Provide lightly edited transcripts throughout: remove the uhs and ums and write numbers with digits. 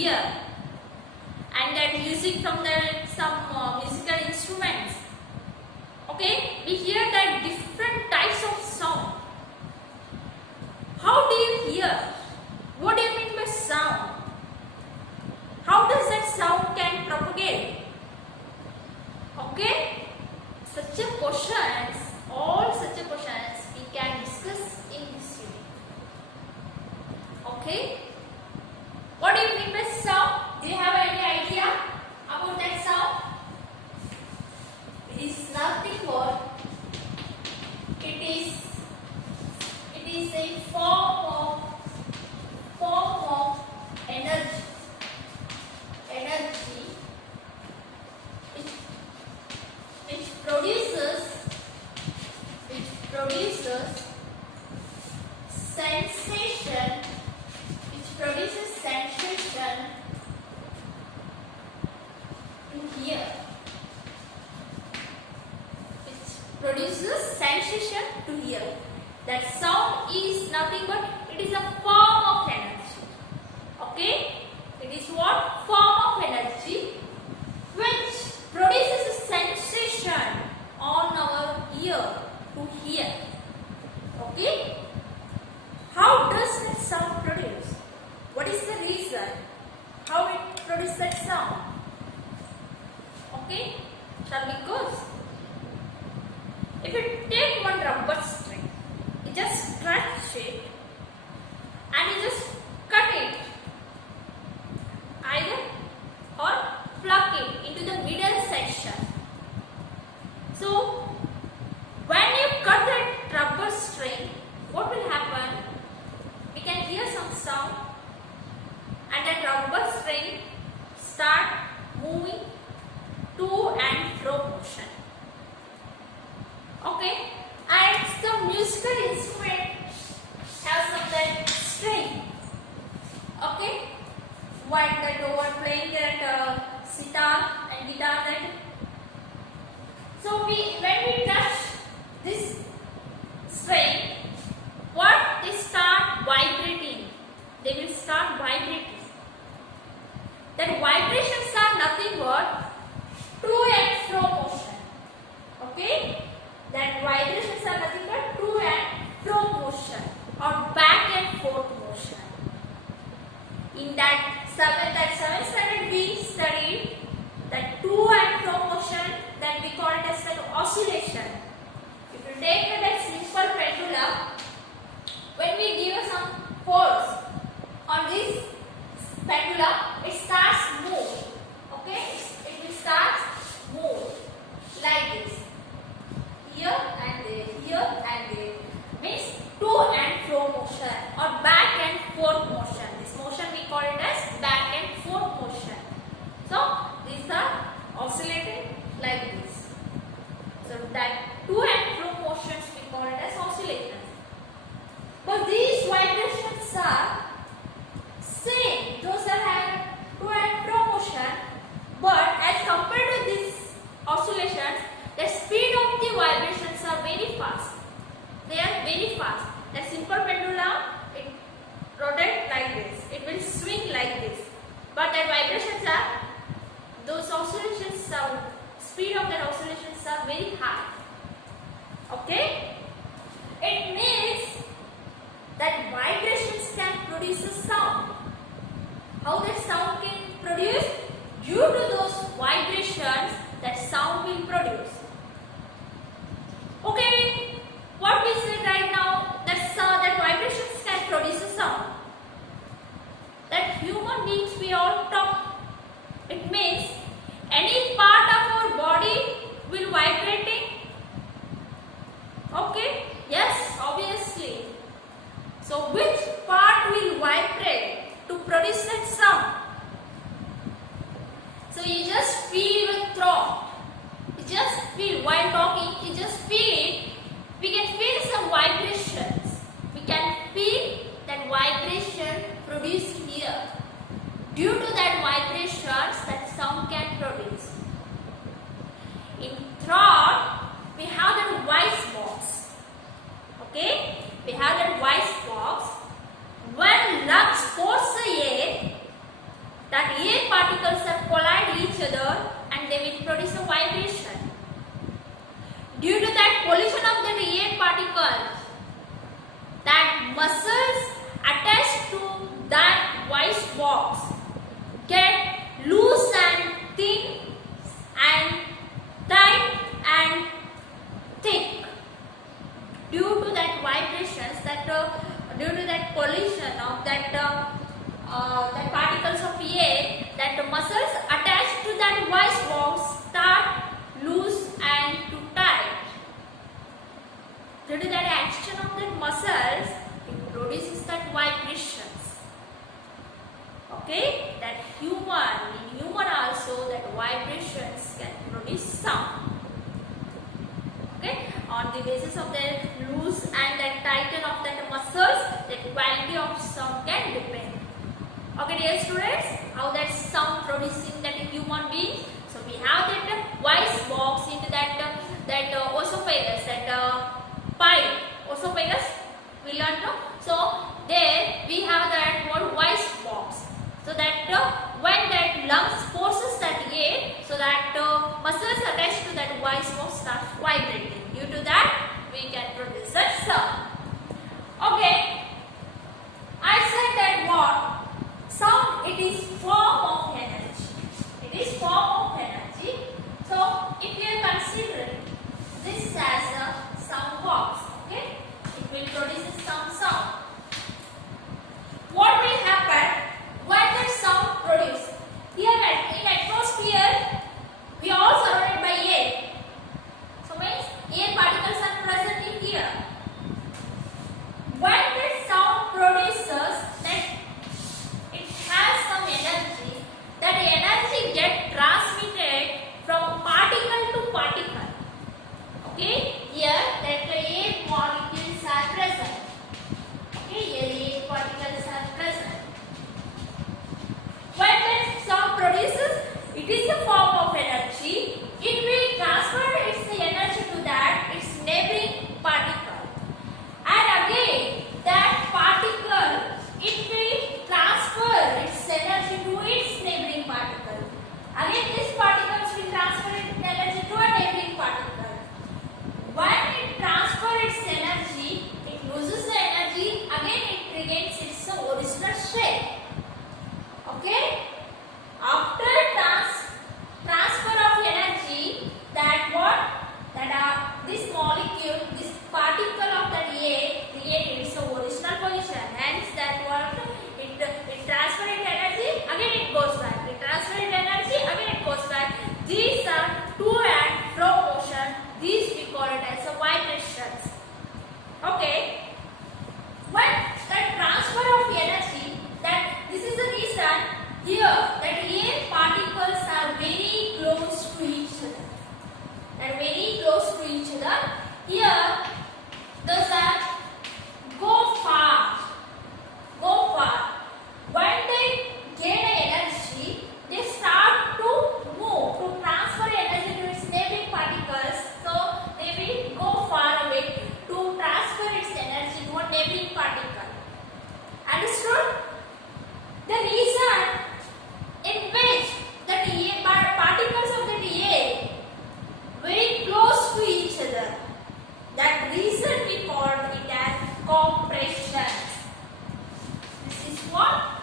hear, and that music from some musical instruments. Okay, we hear that different types of sound. How do you hear? What do you mean by sound? How does that sound can propagate? Okay, such a questions, all such a questions we can discuss in this unit. Okay, what do you mean by sound? Do you have any idea about that sound? It is nothing but it is a form of energy which produces sensation to hear. That sound is nothing but it is a form of energy. Okay, it is what? Form of energy which produces a sensation on our ear to hear. Okay, how does that sound produce? What is the reason how it produces that sound? Okay, shall we go? If you take one rubber string, you just stretch it and you just cut it either or plug it into the middle section. So when you cut that rubber string, what will happen? We can hear some sound and that rubber string start moving to and fro motion. Okay, and some musical instrument has some that string. Okay, one that one playing that sitar and guitar that. So when we touch this string, what they start vibrating. They will start vibrating. That vibrations are nothing but to and fro motion. Okay. That vibrations are nothing but to and fro motion or back and forth motion. In that 7th standard we studied that to and fro motion, that we call it as an oscillation. If you take that simple pendulum, when we give some force on this pendulum, it starts move. Okay, it will start move like this. Here and there means to and fro motion or back and forth motion. This motion we call it as back and forth motion. So these are oscillating like this. So that to and fro motions we call it as oscillations. But these vibrations are same. Those are having to and fro motion. But as compared to these oscillations, the speed of the vibrations are very fast. They are very fast. The simple pendulum, it rotates like this. It will swing like this. But the vibrations are, those oscillations are, speed of the oscillations are very high. Okay? It means that vibrations can produce a sound. How that sound can produce? Due to those vibrations, that sound will produce. Okay, what we said right now, that vibrations can produce a sound. That human beings we all talk. It means any part of our body will vibrating. Okay, yes, obviously. So which part will vibrate to produce that sound? So you just feel your throat. You just feel while talking, you just feel it. We can feel some vibrations. We can feel that vibration produced here. Due to that vibrations, that sound can produce. In throat, we have that voice box. Okay? We have that voice box. When lungs force the air, the vibrations can produce sound. Okay, on the basis of their loose and the tighten of that muscles, the quality of sound can depend. Okay, dear students, how that sound producing that human being. So we have that voice box into that esophagus, that pipe, esophagus. We learned no? So there we have that word voice box. So that when that lungs forces that air, so that muscles attached to that voice box start vibrating. Due to that, we can produce that sound. Okay, I said that what sound? It is form of energy. It is form of energy. So if you are considering this as a sound box, okay, it will produce some sound. What will happen when the sound produced? Here in atmosphere, we are all surrounded by air. So means air particles are present in here. When the sound produces, that it has some energy. That energy gets transmitted from particle to particle. Okay, here that the air molecules are present. Okay, here air particles are present. When the sound produces, it is the form of energy. It will transfer its energy to that its neighboring particle. And again, that particle, it will transfer its energy to its neighboring particle. Again, these particles will transfer its energy to a neighboring particle. When it transfers its energy, it loses the energy. Again, it regains its original shape. Okay? After transfer of energy, that what? That this molecule, this particle of that air regains its original position. Hence, that what? It transfers its energy, again it goes back. It transfers its energy, again it goes back. These are to and fro motion. These we call it as a vibrations. Okay. When that transfer of energy, that this is the reason here that air particles are very close to each other. They are very close to each other. Here, those are go far. Go far. When they gain energy, they start to move, to transfer energy to its neighboring particles. So they will go far away to transfer its energy to a neighboring particle. Understood? The reason in which that air particles of the air very close to each other, that reason we called it as compression. This is what?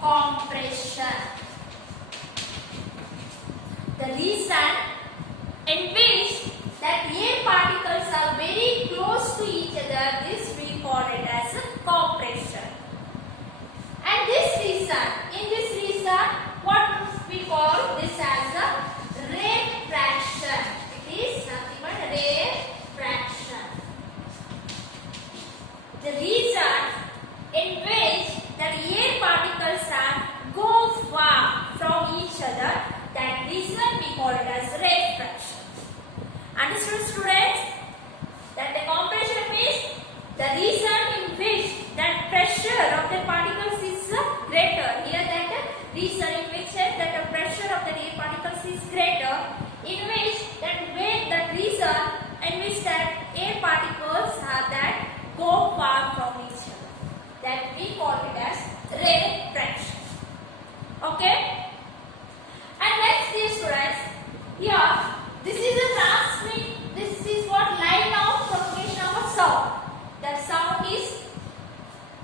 Compression. The reason in which that air particles are very close to each other, this we call it as a compression. And this reason, in this reason, what we call this as a refraction. It is nothing but refraction. The reason in which that air particles are go far from each other, that reason we call it as refraction. Understood, students? That the compression means the reason in which that pressure of the particles is greater. Here that reason in which that the pressure of the air particles is greater, in which that way that reason in which that air particles are that go far from each other, that we call it as refraction. Okay? And next, dear students, here this is a transmit. This is what line of propagation of a sound. That sound is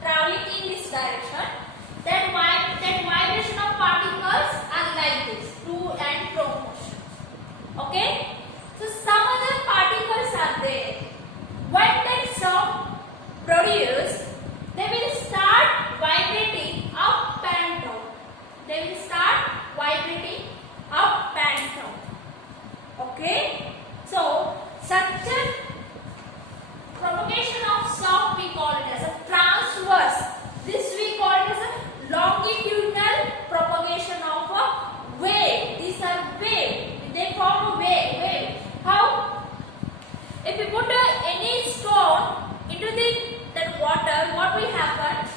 traveling in this direction. That vibration of particles are like this, to and fro motion. Okay? So some other particles are there. When that sound produced, they will start vibrating up and down. They will start vibrating up and down. Okay? So such a propagation of sound we call it as a transverse. This we call it as a longitudinal propagation of a wave. These are wave. If we put any stone into that water, what will happen?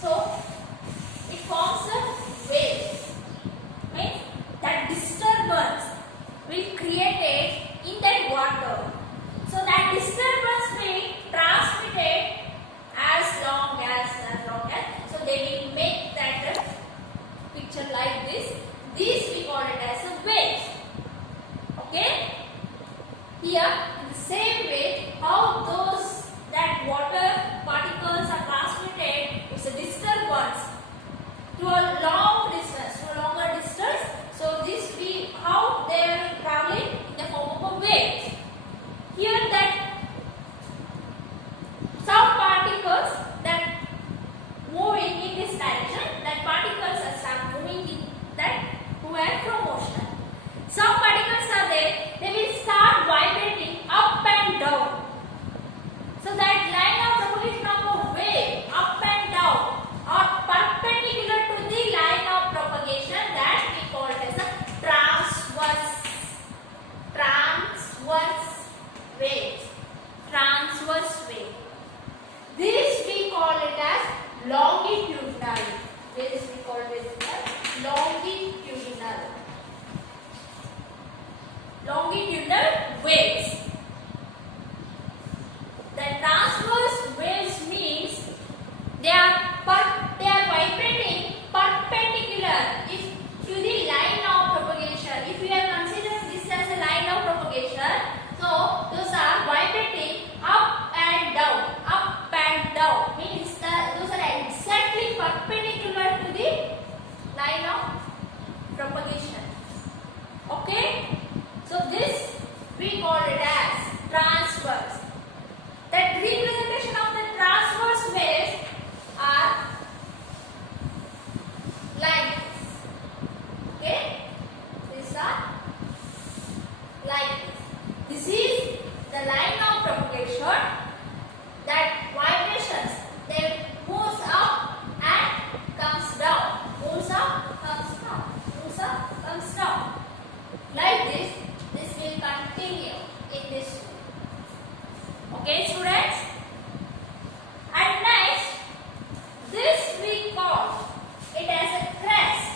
So it forms a wave. Means that disturbance will create it in that water. So that disturbance will transmit it as long as. So they will make that picture like this. This we call it as a wave. Okay. Here in the same way, how that water particles are transmitted, it's a disturbance to a long distance, to a longer distance. So this how they are traveling in the form of a wave. Here that some particles that moving in this direction, that particles are start moving in that to and from motion. Some particles are there, they will start vibrating up and down. So that line of propagation of a wave up and down are perpendicular to the line of propagation, that we call it as a transverse wave. Transverse wave. This we call it as longitudinal. This we call it as longitudinal waves. The transverse waves means they are vibrating perpendicular to the line of propagation. If we are considering this as a line of propagation, so those are vibrating up and down. Up and down means those are exactly perpendicular to the line of propagation. Okay. So this we call it as transverse. That representation of the transverse waves are like this. Okay? These are like this. This is the line of propagation. That vibrations, they moves up and comes down. Moves up, comes down. Moves up, comes down. Like this. This will continue in this way. Okay, students? And next, this we call it as a crest.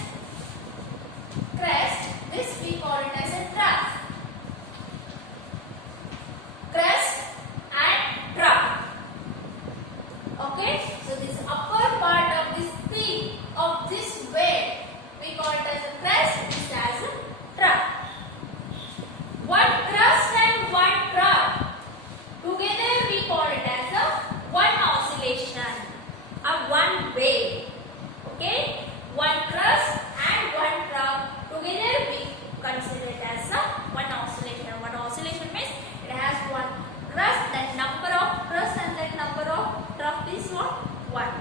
Crest, this we call it as a trough. Crest and trough. Okay, so this upper part of this peak of this wave, we call it as a crest, this as a trough. One crest and one trough, together we call it as a one oscillation, a one wave. Okay, one crest and one trough, together we consider it as a one oscillation. One oscillation means it has one crest, that number of crest and that number of trough is what? One.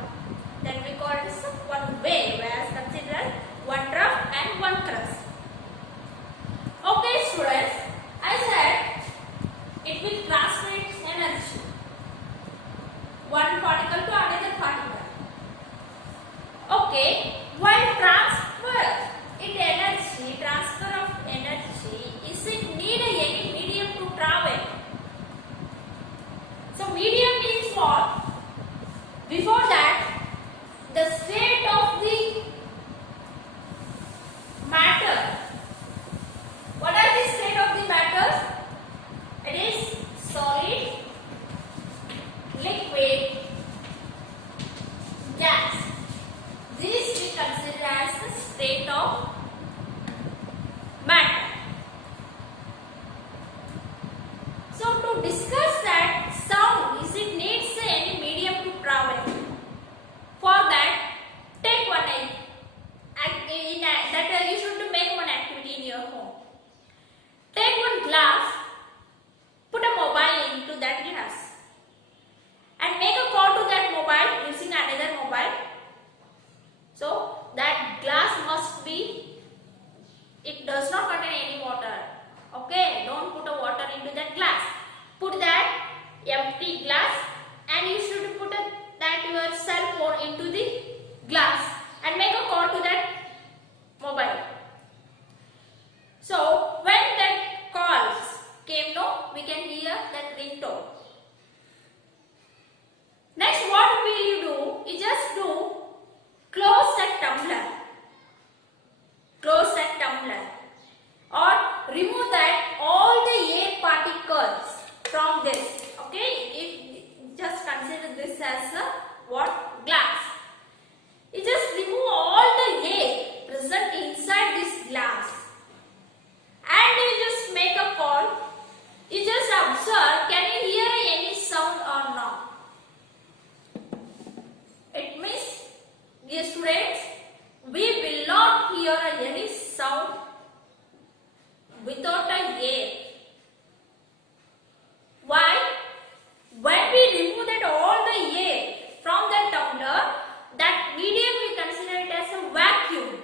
Then we call it as one wave, whereas consider one trough and one crest. Okay, students. I said it will transmit energy, one particle to another particle. Okay, while transfer of energy, is it need any medium to travel? So medium means what? Before that, the state of the matter. What are the state of the matter? It is solid, liquid, gas. This we consider as the state of matter. So to discuss that sound, is it needs any medium to travel? For that, take one that you should make one activity in your home. Take one glass, put a mobile into that glass and make a call to that mobile using another mobile. So that glass must be, it does not contain any water. Okay, don't put a water into that glass. Put that without a air. Why? When we remove that all the air from the tumbler, that medium we consider it as a vacuum.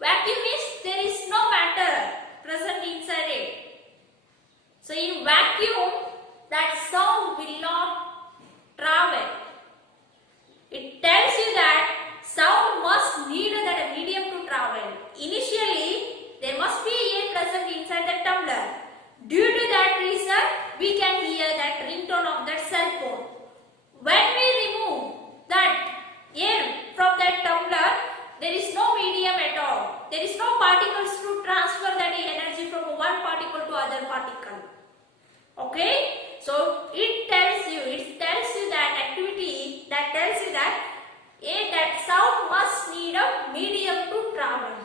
Vacuum means there is no matter present inside it. So in vacuum, that sound will not travel. It tells you that sound must need that medium to travel. Initially, there must be air present inside the tumbler. Due to that reason, we can hear that ringtone of that cell phone. When we remove that air from that tumbler, there is no medium at all. There is no particles to transfer that energy from one particle to other particle. Okay? So it tells you that activity that tells you that that sound must need a medium to travel.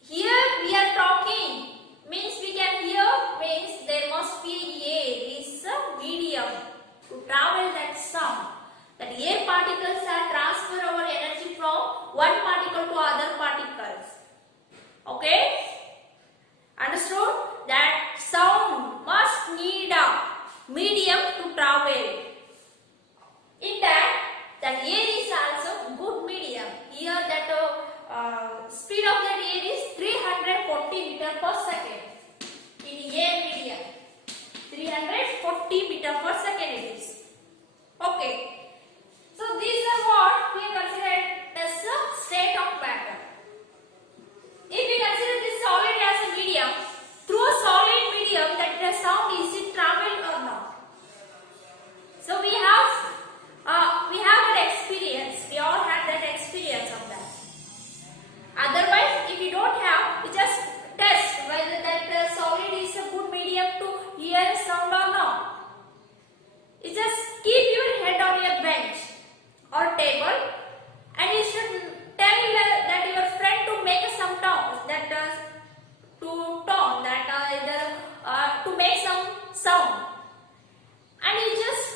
Here we are talking means we can hear means there must be air is a medium to travel that sound. That air particles are transfer our energy from one particle to other particles. Okay? Understood? That sound must need a medium to travel. In that air is also good medium. Here that speed of that air is 340 meter per second. In air medium, 340 meter per second it is. Okay. So these are what we consider as the state of matter. If we consider this solid as a medium, through a solid medium that the sound is it travel or not. So we have an experience. We all have that experience of that. Otherwise, if you don't have, you just test whether that solid is a good medium to hear sound or not. You just keep your head on your bench or table, and you should tell that your friend to make some sound to make some sound, and you just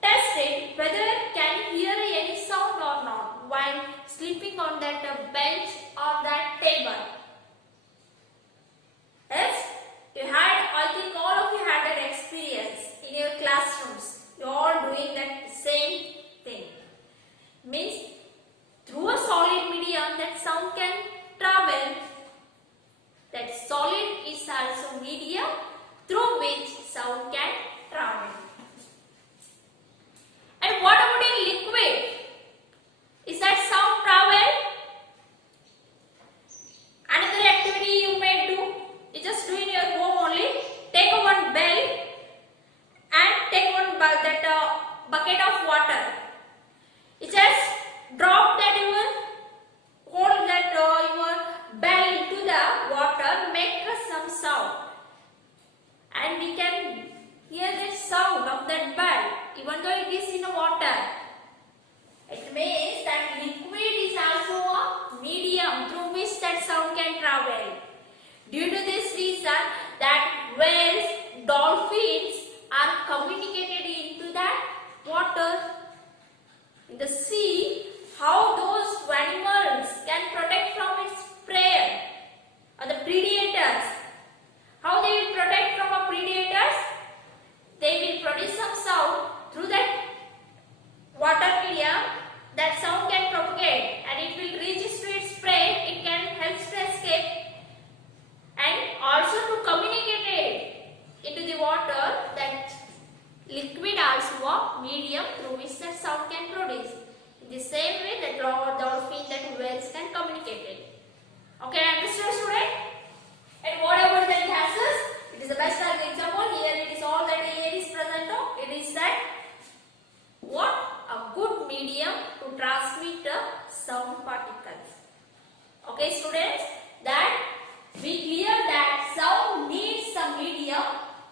test it whether can hear any sound or not while sleeping on that bench or that table. Yes, I think all of you had that experience in your classrooms. You are all doing that same thing. Means through a solid medium that sound can travel. That solid is also medium through which sound can travel. And what about in liquid? Is that sound travel? Another activity you may do, you just do in your home only. Take one bell and take one bucket of water. You just drop that hold that your bell into the water, make some sound, and we can hear the sound of that bell even though it is in the water. It means that liquid is also a medium through which that sound can travel. Due to this reason, that whales, dolphins are communicated into that water. In the sea, how those animals can protect from its prey or the predators. How they will protect from a predators? They will produce some sound through that water medium. That sound can propagate and it will reach to its prey. It can help to escape and also to communicate it into the water. That liquid also a medium through which that sound can produce. In the same way that dolphin, that whales can communicate it. Okay, understood, student? And what about the gases? It is the best example. Here it is all that air is present. It is that what? A good medium to transmit the sound particles. Okay, students? That we clear that sound needs a medium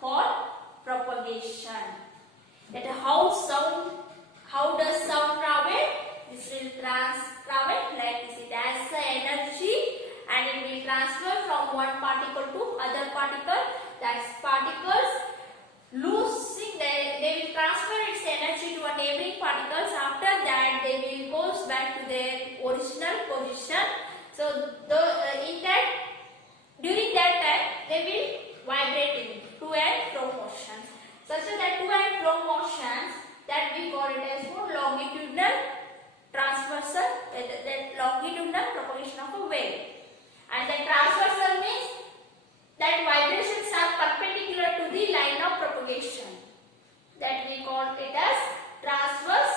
for propagation. That how does sound travel? This will travel like this. It has the energy and it will transfer from one particle to other particle. That particles losing, they will transfer its energy to a neighboring particles. After that, they will go back to their original position. So in that, during that time they will vibrate in to and fro motions. Such that to and fro motions, that we call it as longitudinal transversal, that longitudinal propagation of a wave. And the transversal means that vibrations are perpendicular to the line of propagation. That we call it as transverse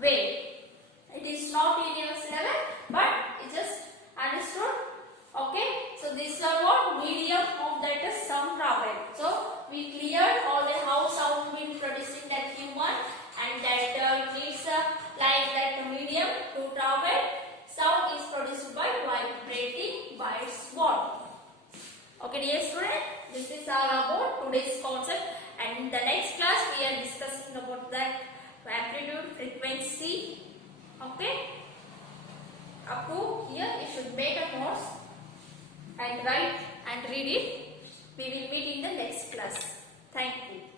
wave. It is not universal, but it's just understood. Okay, so this is what medium of that is sound travel. So we cleared all the how sound will produced in that human, and that it needs like that medium to travel. Sound is produced by vibrating by its body. Okay, dear student, this is all about today's concept, and in the next class we are discussing about that amplitude, frequency. Okay, up to here you should make a notes and write and read it. We will meet in the next class. Thank you.